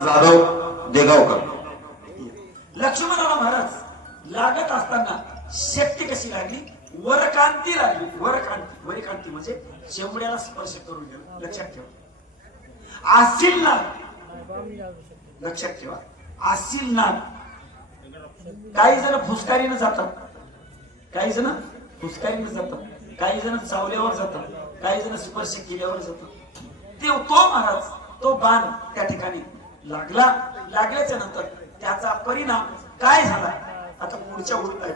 जाधव देगावकर. लक्ष्मणाला महाराज लागत असताना शक्ती कशी लागली? वरकांती लागली. वरकांती. वरकांती म्हणजे शेवड्याला स्पर्श करून गेला लक्षात ठेवा. आसील नाग लक्षात ठेवा. आसील नाग काही जण फुसकारीनं जातात. काही जण फुसकारीनं जातात. काही जण चावल्यावर जातात. काही जण स्पर्श केल्यावर जातात. ते तो महाराज तो बाण त्या ठिकाणी लागला लागल्याच्या नंतर त्याचा परिणाम काय झाला? आता पुढच्या ओळीत आहे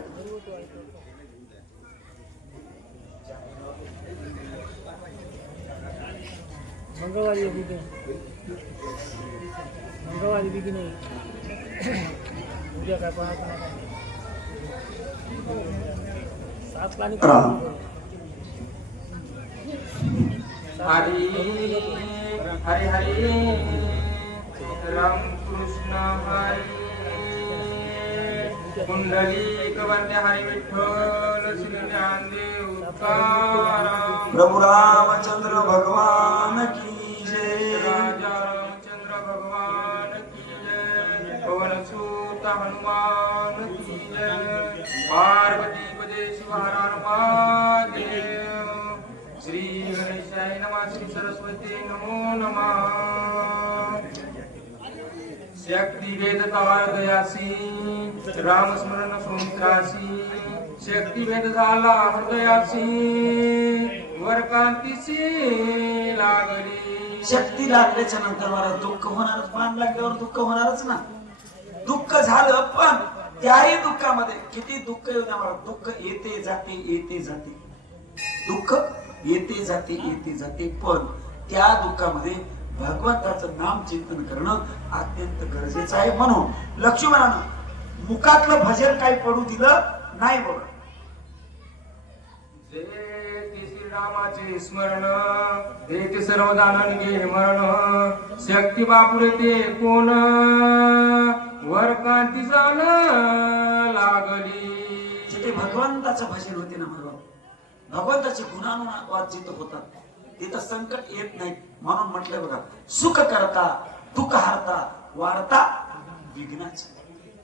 मंगळवारी मंगळवारी बिगिन आहे उद्या काय सात आणि. हरी हरी हरी. राम कृष्ण हरी। कुंडली कवंद्य हरी विठ्ठल श्री ज्ञानदेव तुकाराम प्रभू रामचंद्र भगवान की जय। राजा रामचंद्र भगवान की जय। पवन सूत हनुमान की जय। पार्वती पदे शिवहर श्री गणेशाय नमः श्री सरस्वती नमो नमः। शक्ति वेद तार दयासी राम स्मरण सुमित्रासी शक्ति वेद झाला हृदयासी वरकांतीसी लागली. शक्ती लागल्याच्या नंतर मला दुःख होणारच पान लागल्यावर दुःख होणारच ना. दुःख झालं पण त्याही दुःखामध्ये किती दुःख येऊ द्या मला दुःख येते जाते येते जाते. दुःख येते जाते येते जाते पण त्या दुःखामध्ये भगवंताचं नाम चिंतन करणं अत्यंत गरजेचं आहे म्हणून लक्ष्मणानं मुखातलं भजन काही पडू दिलं नाही बघ श्रीरामाचे स्मरण ते ते सर्व घे मरण शक्ती बापुरे ते कोण? वर कांती लागली. जिथे भगवंताचं भजन होते ना भगवान भगवंताचे गुणानुवाद जिथं होतात तिथं संकट येत नाही म्हणून म्हटलंय बघा सुख करता दुःख हारता वार्ता विघ्नाची.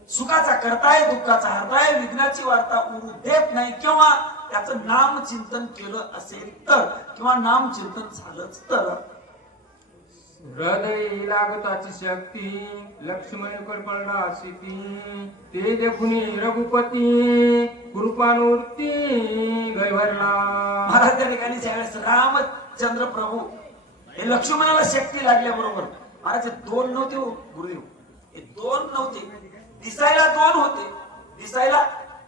सुखाचा करताय दुःखाचा हरताय विघ्नाची वार्ता उरू देत नाही किंवा त्याचं नाम चिंतन केलं असेल तर किंवा नाम चिंतन झालंच तर. हृदय लागताची शक्ती लक्ष्मण पडला ती ते देखुनी रघुपती कृपानुर्ती गैवरला. महाराज त्या ठिकाणी ज्यावेळेस चंद्र प्रभू हे लक्ष्मणाला शक्ती लागल्याबरोबर महाराज हे दोन नव्हते हो गुरुदेव. हे दोन नव्हते. दिसायला दोन होते. दिसायला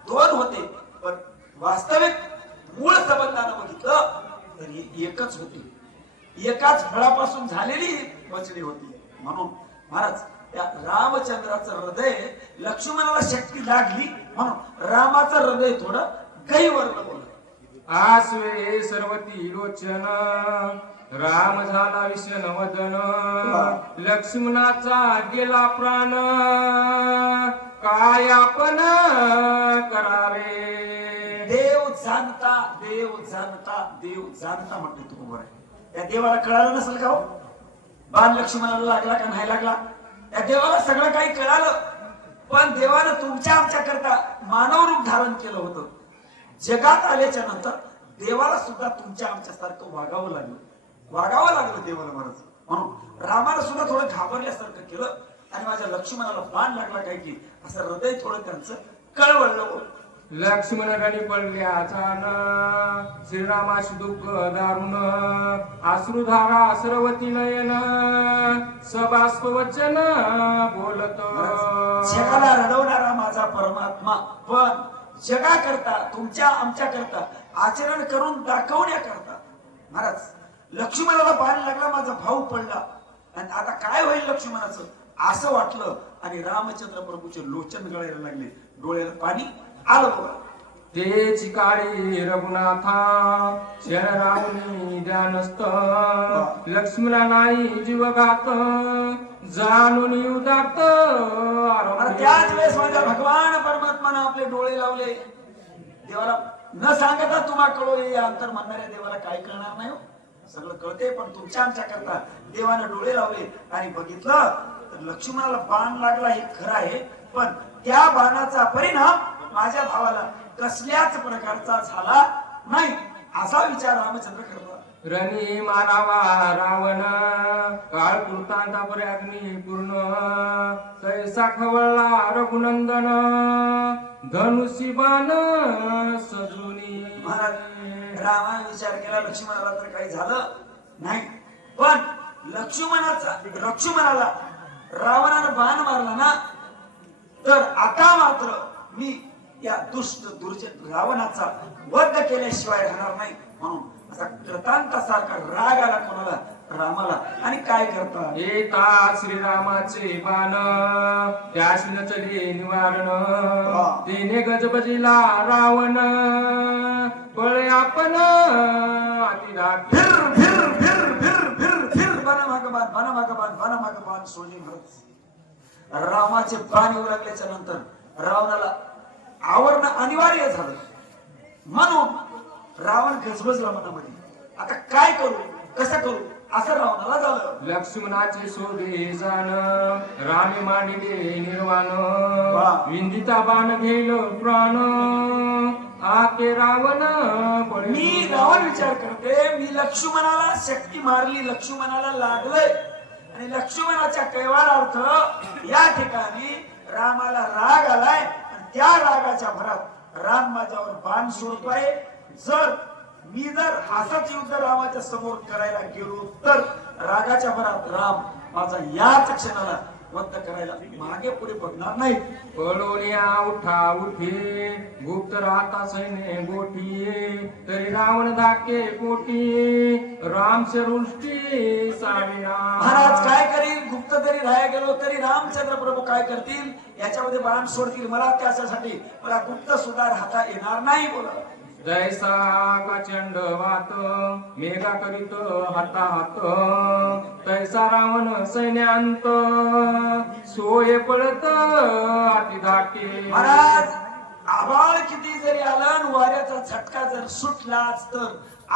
दोन होते. पण वास्तविक मूळ संबंधानं बघितलं तर एकच होती. एकाच फळापासून झालेली वचने होती. म्हणून महाराज त्या रामचंद्राचं हृदय लक्ष्मणाला शक्ती लागली म्हणून रामाचं हृदय थोडं गैवर्ण बोलत आसवे सर्वती लोचन राम झाला विष्ण नवदन. लक्ष्मणाचा गेला प्राण. काय आपण करावे? देव जाणता देव जाणता देव जाणता म्हटले तू बरोबर आहे. त्या देवाला कळालं नसेल का हो? बाण लक्ष्मणाला लागला का नाही लागला? त्या देवाला सगळं काही कळालं. पण देवानं तुमच्या आमच्या करता मानव रूप धारण केलं होतं. जगात आल्याच्यानंतर देवाला सुद्धा तुमच्या आमच्या सारखं वागावं लागलं. वागावं लागलं देवाला महाराज म्हणून रामाला सुद्धा थोडं घाबरल्यासारखं केलं आणि माझ्या लक्ष्मणाला बाण लागला काय की असं हृदय थोडं त्यांचं कळवळलं हो. लक्ष्मण रणी पडल्या छान श्रीरामाशी दुःख दारुण. अश्रुधारा सरवती नयन. सबास्प वचन बोलत. जगाला रडवणारा माझा परमात्मा पण जगा करता तुमच्या आमच्या करता आचरण करून दाखवण्याकरता. महाराज लक्ष्मणाला बाण लागला माझा भाऊ पडला. आणि आता काय होईल लक्ष्मणाचं? असं वाटलं आणि रामचंद्र प्रभूचे लोचन गळायला लागले. डोळ्याला पाणी आलं बघा. तेची काळी रघुनाथा रामुनी ध्यानस्थ. लक्ष्मणा नाही जीवघात जाणून उदात आणि त्याच वेळेस माझ्या भगवान परमात्मानं आपले डोळे लावले. देवाला न सांगता तुम्हा कळो हे अंतर म्हणणाऱ्या देवाला काय कळणार नाही हो? सगळं कळते पण तुमच्या आमच्या करता देवानं डोळे लावले आणि बघितलं तर तर लक्ष्मणाला बाण लागला हे खरं आहे. पण त्या बाणाचा परिणाम माझ्या भावाला कसल्याच प्रकारचा झाला नाही. असा विचार रामचंद्र करतो. रणी मारावा रावण. काळ कृतांता अग्नी पूर्ण. तैसा खवळला रघुनंदन. धनुषी बाण सजुनी. महाराज रामाने विचार केला लक्ष्मणाला तर काही झालं नाही. पण लक्ष्मणाचा लक्ष्मणाला रावणानं बाण मारला ना तर आता मात्र मी या दुष्ट दुर्ज रावणाचा वध केल्याशिवाय राहणार नाही. म्हणून असा कृतांतासारखा राग आला कोणाला? रामाला. आणि काय करता? येता श्रीरामाचे बाण. त्याशी चले निवारण. तिने गजबजीला रावण. पळे आपण फिर फिर बना बना बना महाराज रामाचे बाण येऊ लागल्याच्या नंतर रावणाला आवरणं अनिवार्य झालं. म्हणून रावण गजबजला मनामध्ये आता काय करू? कसं करू? असं रावणाला झालं लक्ष्मणाचे शोधे जाण रामे मांडिले निर्वाण. वा. विंदिता बाण घेल प्राण. आके रावण पळे मी रावण विचार करते मी लक्ष्मणाला शक्ती मारली लक्ष्मणाला लागलंय. आणि लक्ष्मणाच्या कैवारार्थ या ठिकाणी रामाला राग आलाय. आणि त्या रागाच्या भरात राम माझ्यावर बाण सोडतोय. जर मी जर असाच युद्ध रामाच्या समोर करायला गेलो तर रागाच्या भरात राम माझा याच क्षणाला वध करायला मागे पुढे बघणार नाही. पळोनिया उठा उठे गुप्त राहता सैन्य गोठी तरी रावण धाके कोटी राम सृष्टी साविना महाराज काय करील? गुप्त जरी राहायला गेलो तरी रामचंद्र प्रभू काय करतील? याच्यामध्ये बाण सोडतील? मला त्याच्यासाठी मला गुप्त सुधार हाता येणार नाही बोला. जैसा काचंड वात मेघा करीत हाता हात तैसा रावण सैन्यांत सोय पळत अति धाके महाराज आबाळ किती जरी आलं आणि वाऱ्याचा झटका जर सुटलाच तर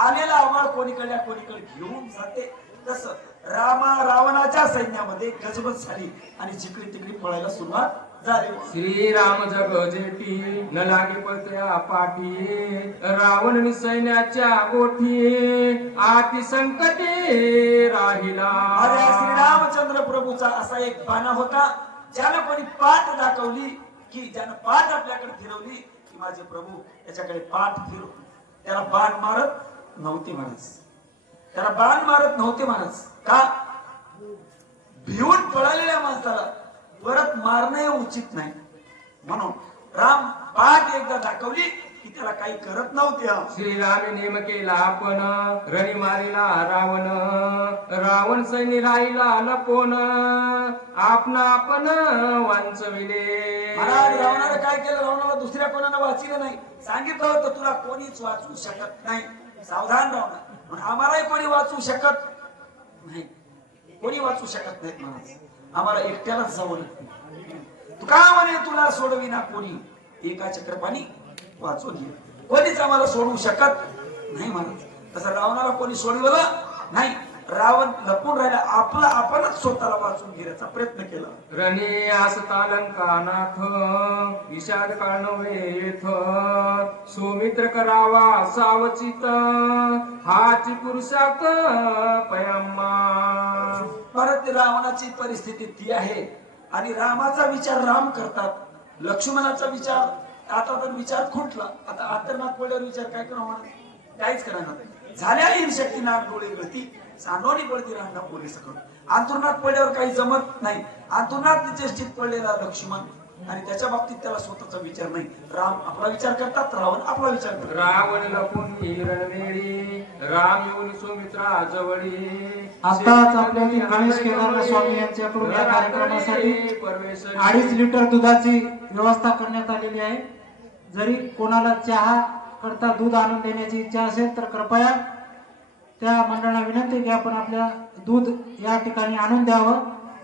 आलेला आबाळ कोणीकडे कोणीकडे घेऊन जाते. तस रामा रावणाच्या सैन्यामध्ये गजबज झाली आणि जिकडे तिकडे पळायला सुरुवात श्रीराम जग जेठी न लागे पत्या पाठी. रावण सैन्याच्या गोठी. आती संकटे राहिला. अरे श्रीरामचंद्र प्रभूचा असा एक बाणा होता ज्यानं कोणी पाठ दाखवली की ज्यानं पाठ आपल्याकडे फिरवली की माझे प्रभू त्याच्याकडे पाठ फिरव. त्याला बाण मारत नव्हते माणस त्याला बाण मारत नव्हते माणस का? भिवून पळालेल्या माणसाला परत मारणं उचित नाही. म्हणून राम पाठ एकदा दाखवली की त्याला काही करत नव्हते हा. श्रीराम नेम केला आपण रणी मारिला रावण रावण सैन्य राहिला लपोन आपणा आपण वांचविले. महाराज रावणाने काय केलं? रावणाला दुसऱ्या कोणाला वाचिलं नाही? सांगितलं होतं तुला कोणीच वाचू शकत नाही. सावधान रावणा. आम्हालाही कोणी वाचू शकत नाही. कोणी वाचू शकत नाहीत महाराज? आम्हाला एकट्यालाच जावं लागतं तू का म्हणे तुला सोडविना कोणी? एका चक्रपाणी वाचून घे. कोणीच आम्हाला सोडवू शकत नाही म्हणत तसं रावणाला कोणी सोडवलं नाही. रावण लपून राहिला. आपला आपणच स्वतःला वाचून घेण्याचा प्रयत्न केला. रणे असता लंकानाथ विषाद काळनवे येथ सुमित्र करावा सावचित हाची पुरुषात पयम्मा. परत रावणाची परिस्थिती ती आहे. आणि रामाचा विचार राम करतात. लक्ष्मणाचा विचार आता तर विचार खुंटला. आता आंतरनाथ पडल्यावर विचार काय करा म्हणा काहीच करा झाल्या शक्ती नाग डोळे गळती सांडोणी पडती बोले सकट अंतुरनाथ पडल्यावर काही जमत नाही. अंतुरनाथ चेष्टीत पडलेला लक्ष्मण आणि त्याच्या बाबतीत त्याला स्वतःचा विचार नाही. राम आपला विचार करतात रावण आपला विचार करतात. रावण लपून रणवेळी राम येऊन सुमित्रा जवळी. आताच आपल्यातील गणेश केदारनाथ स्वामी यांच्याकडून या कार्यक्रमासाठी अडीच लिटर दुधाची व्यवस्था करण्यात आलेली आहे. जरी कोणाला चहा करता दूध आणून देण्याची इच्छा असेल तर कृपया त्या मंडळाला विनंती की आपण आपल्या दूध या ठिकाणी आणून द्यावं.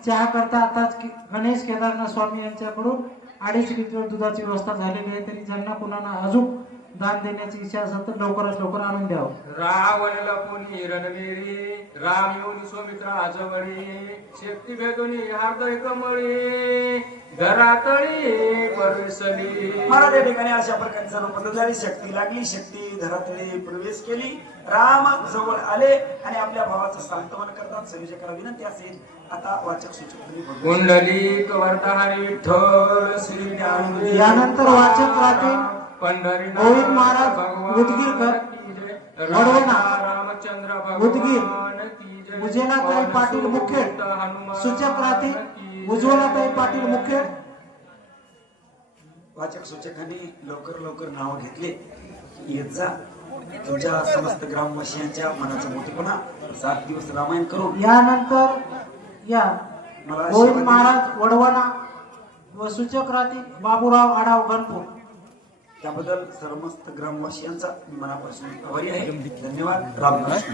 चहा आताच गणेश केदारनाथ स्वामी यांच्याकडून अडीच लिटर दुधाची व्यवस्था झालेली आहे. तरी ज्यांना कोणाला अजून दान देण्याची इच्छा असेल तर लवकरात लवकर आणून द्यावं. रावणला पुनी रणमेरी राम येऊन सौमित्रा आजवळी शक्ती भेदुनी हार्दय कमळी घरातळी परसली महाराज या ठिकाणी अशा प्रकारे सर्व पद्धत झाली शक्ती लागली शक्ती घरातले प्रवेश केली. राम जवळ आले आणि आपल्या भावाचं सांत्वन करतात. संयोजकाला विनंती असेल आता वाचक सूचक तुम्ही बघू. कुंडलिक वर्धहारी विठ्ठल श्री ज्ञानदेव यानंतर वाचक राहतील पंढरी गोविंद महाराज उदगीरकर, वडवणा, रामचंद्र उदगीर, भगवान. उज्जैनाताई पाटील मुखेड हनुमान सूचक राहतील की उज्ज्वलाताई पाटील मुखेड वाचक सूचकांनी लवकर लवकर नाव घेतले. येत जा. तुमच्या समस्त ग्रामवासियांच्या मनाचा मोठेपणा सात दिवस रामायण करून. यानंतर या मला गोविंद महाराज वडवणा व सूचक राहतील बाबूराव आढाव गणपूर त्याबद्दल समस्त ग्रामवासियांचा मी मनापासून आभारी आहे. धन्यवाद. रामकृष्ण